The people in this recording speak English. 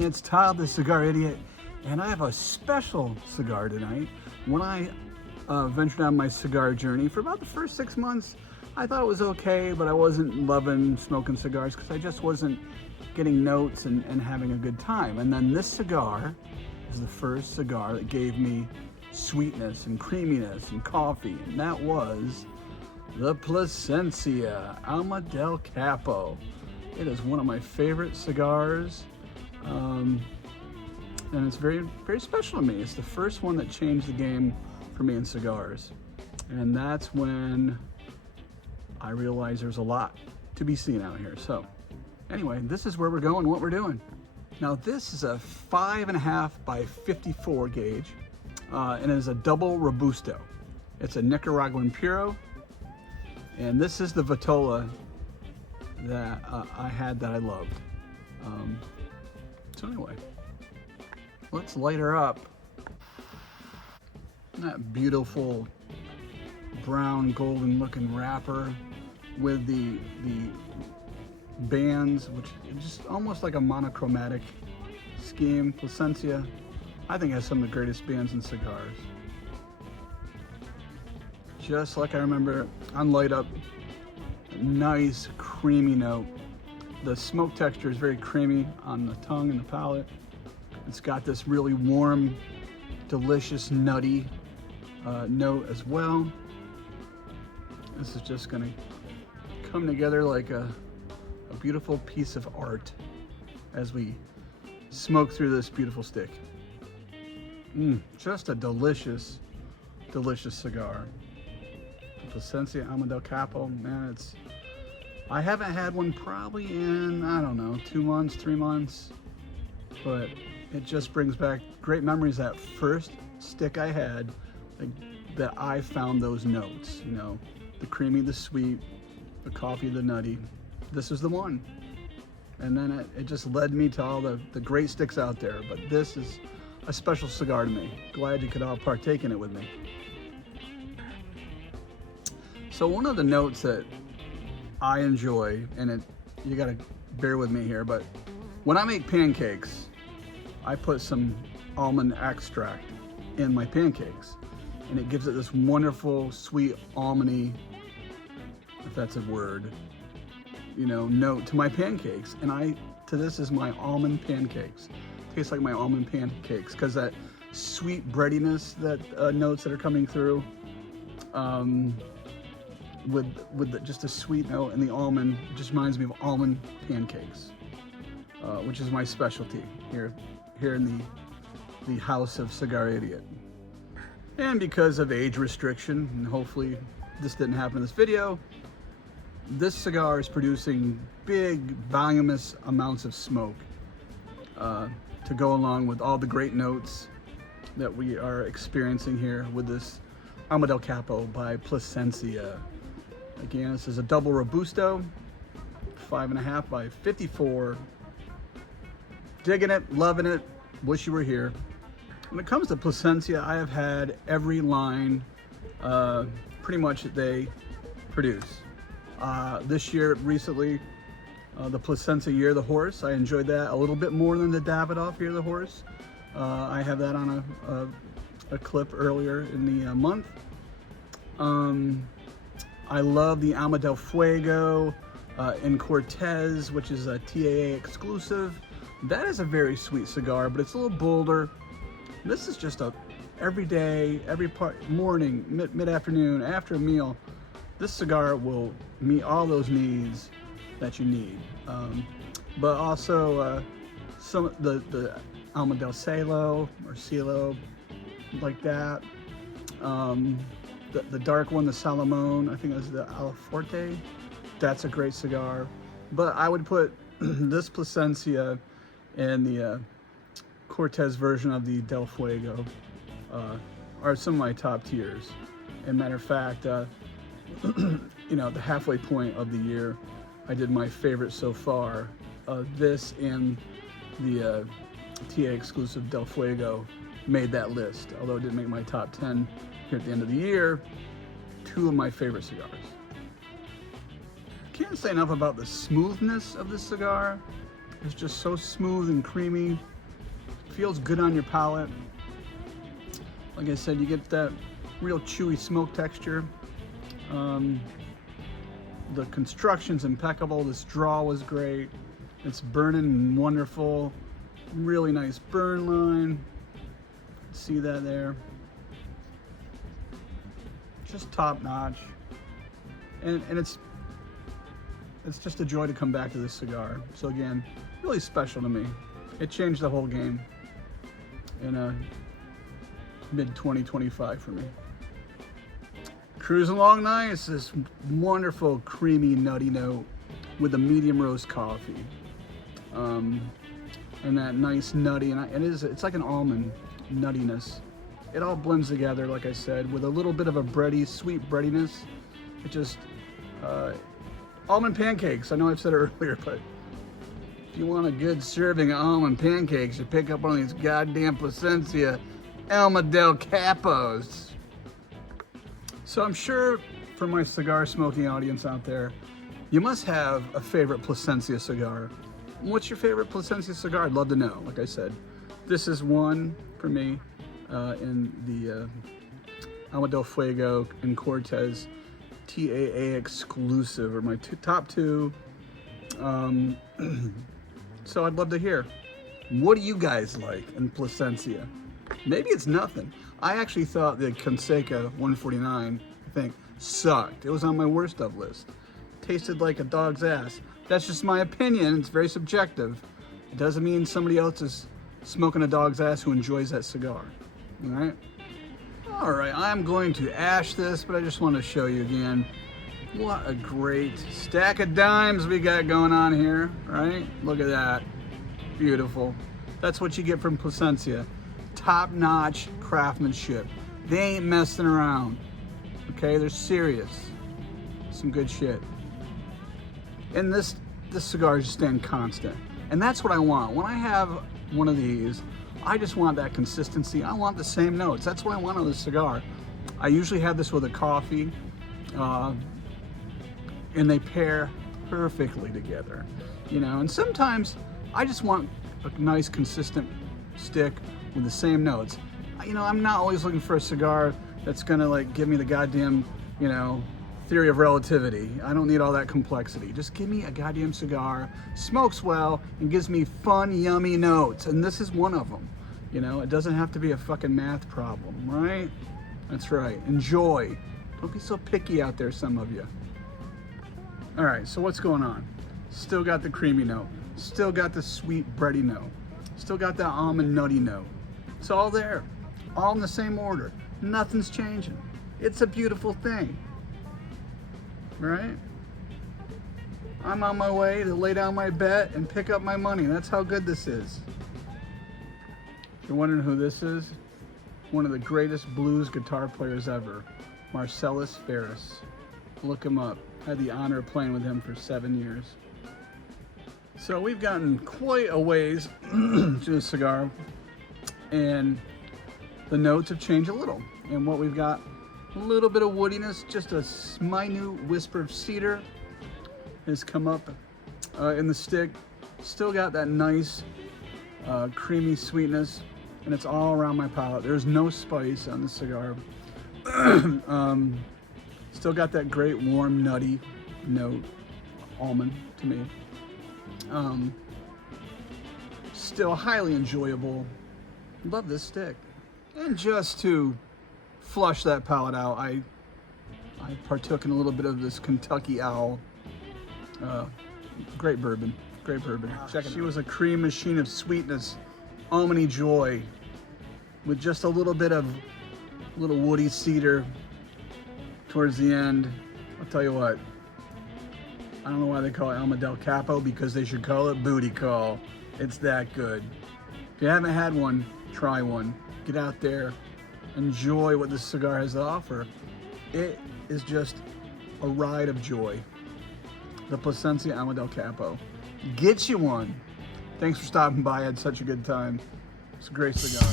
everybody, it's Todd the Cigar Idiot, and I have a special cigar tonight. When I ventured on my cigar journey, for about the first 6 months, I thought it was okay, but I wasn't loving smoking cigars because I just wasn't getting notes and having a good time. And then this cigar is the first cigar that gave me sweetness and creaminess and coffee, and that was the Plasencia Alma del Campo. It is one of my favorite cigars, and it's very, very special to me. It's the first one that changed the game for me in cigars, and that's when I realized there's a lot to be seen out here. So anyway, this is where we're going, what we're doing. Now this is a 5.5 by 54 gauge, and it is a double Robusto. It's a Nicaraguan Puro, and this is the Vitola that I had that I loved. So anyway, let's light her up. That beautiful brown golden looking wrapper with the bands, which is just almost like a monochromatic scheme. Plasencia, I think, has some of the greatest bands in cigars. Just like I remember on light up, nice creamy note. The smoke texture is very creamy on the tongue and the palate. It's got this really warm, delicious, nutty note as well. This is just gonna come together like a beautiful piece of art as we smoke through this beautiful stick. Just a delicious, delicious cigar. Plasencia Alma del Campo, man, I haven't had one probably in, I don't know, 2 months, 3 months, but it just brings back great memories. That first stick I had, that I found those notes, you know, the creamy, the sweet, the coffee, the nutty. This is the one. And then it just led me to all the great sticks out there, but this is a special cigar to me. Glad you could all partake in it with me. So one of the notes that I enjoy, and you gotta bear with me here, but when I make pancakes, I put some almond extract in my pancakes, and it gives it this wonderful, sweet, almondy, if that's a word, you know, note to my pancakes. And this is my almond pancakes. Tastes like my almond pancakes because that sweet breadiness, that notes that are coming through, with just a sweet note, and the almond just reminds me of almond pancakes, which is my specialty here in the house of Cigar Idiot. And because of age restriction, and hopefully this didn't happen in this video, this cigar is producing big, voluminous amounts of smoke to go along with all the great notes that we are experiencing here with this Alma del Campo by Plasencia. Again, this is a double Robusto, 5.5 by 54. Digging it, loving it, wish you were here. When it comes to Plasencia, I have had every line pretty much that they produce. This year, recently, the Plasencia Year of the Horse, I enjoyed that a little bit more than the Davidoff Year of the Horse. I have that on a clip earlier in the month. I love the Alma del Fuego in Cortez, which is a TAA exclusive. That is a very sweet cigar, but it's a little bolder. This is just a everyday, morning, mid-afternoon, after a meal. This cigar will meet all those needs that you need. But also some the Alma del Cielo or Cielo, like that. The dark one, the Salomon, I think that's the Alforte. That's a great cigar. But I would put this Plasencia and the Cortez version of the Del Fuego are some of my top tiers. And matter of fact, you know, the halfway point of the year, I did my favorite so far. This and the TA exclusive Del Fuego made that list, although it didn't make my top 10 here at the end of the year. 2 of my favorite cigars. Can't say enough about the smoothness of this cigar. is just so smooth and creamy. Feels good on your palate. Like I said, you get that real chewy smoke texture. The construction's impeccable. This draw was great. It's burning wonderful. Really nice burn line. See that there? Just top notch. And it's just a joy to come back to this cigar. So again, really special to me. It changed the whole game in mid-2025 for me. Cruising along nice, this wonderful creamy nutty note with a medium roast coffee. And that nice nutty, and it's like an almond nuttiness. It all blends together, like I said, with a little bit of a bready, sweet breadiness. It just, almond pancakes. I know I've said it earlier, but if you want a good serving of almond pancakes, you pick up one of these goddamn Plasencia Alma del Capos. So I'm sure for my cigar smoking audience out there, you must have a favorite Plasencia cigar. What's your favorite Plasencia cigar? I'd love to know. Like I said, this is one for me in the Alma del Fuego and Cortez TAA exclusive, or my top two. So I'd love to hear, what do you guys like in Plasencia? Maybe it's nothing. I actually thought the Conseca 149, I think, sucked. It was on my worst of list. Tasted like a dog's ass. That's just my opinion. It's very subjective. It doesn't mean somebody else is smoking a dog's ass who enjoys that cigar. All right? All right, I'm going to ash this, but I just want to show you again what a great stack of dimes we got going on here, right? Look at that. Beautiful. That's what you get from Plasencia. Top-notch craftsmanship. They ain't messing around. Okay, they're serious. Some good shit. And this cigar is just staying constant. And that's what I want. When I have one of these, I just want that consistency. I want the same notes. That's what I want on this cigar. I usually have this with a coffee, and they pair perfectly together. You know, and sometimes I just want a nice consistent stick with the same notes. You know, I'm not always looking for a cigar that's gonna like give me the goddamn, you know, theory of relativity. I don't need all that complexity. Just give me a goddamn cigar, smokes well, and gives me fun, yummy notes. And this is one of them. You know, it doesn't have to be a fucking math problem, right? That's right. Enjoy. Don't be so picky out there, some of you. All right, so what's going on? Still got the creamy note. Still got the sweet bready note. Still got that almond nutty note. It's all there. All in the same order. Nothing's changing. It's a beautiful thing. Right? I'm on my way to lay down my bet and pick up my money. That's how good this is. If you're wondering who this is, one of the greatest blues guitar players ever, Marcellus Ferris. Look him up. Had the honor of playing with him for 7 years. So we've gotten quite a ways to the cigar, and the notes have changed a little. And what we've got, a little bit of woodiness, just a minute whisper of cedar has come up in the stick. Still got that nice creamy sweetness, and it's all around my palate. There's no spice on the cigar. Still got that great warm nutty note, almond to me. Still highly enjoyable. Love this stick. And just to flush that palate out, I partook in a little bit of this Kentucky Owl. Great bourbon. Great bourbon. Check it out. She was a cream machine of sweetness, almondy joy, with just a little bit of little woody cedar towards the end. I'll tell you what, I don't know why they call it Alma del Capo, because they should call it Booty Call. It's that good. If you haven't had one, try one. Get out there, enjoy what this cigar has to offer. It is just a ride of joy. The Plasencia Alma del Capo. Get you one. Thanks for stopping by. I had such a good time. It's a great cigar.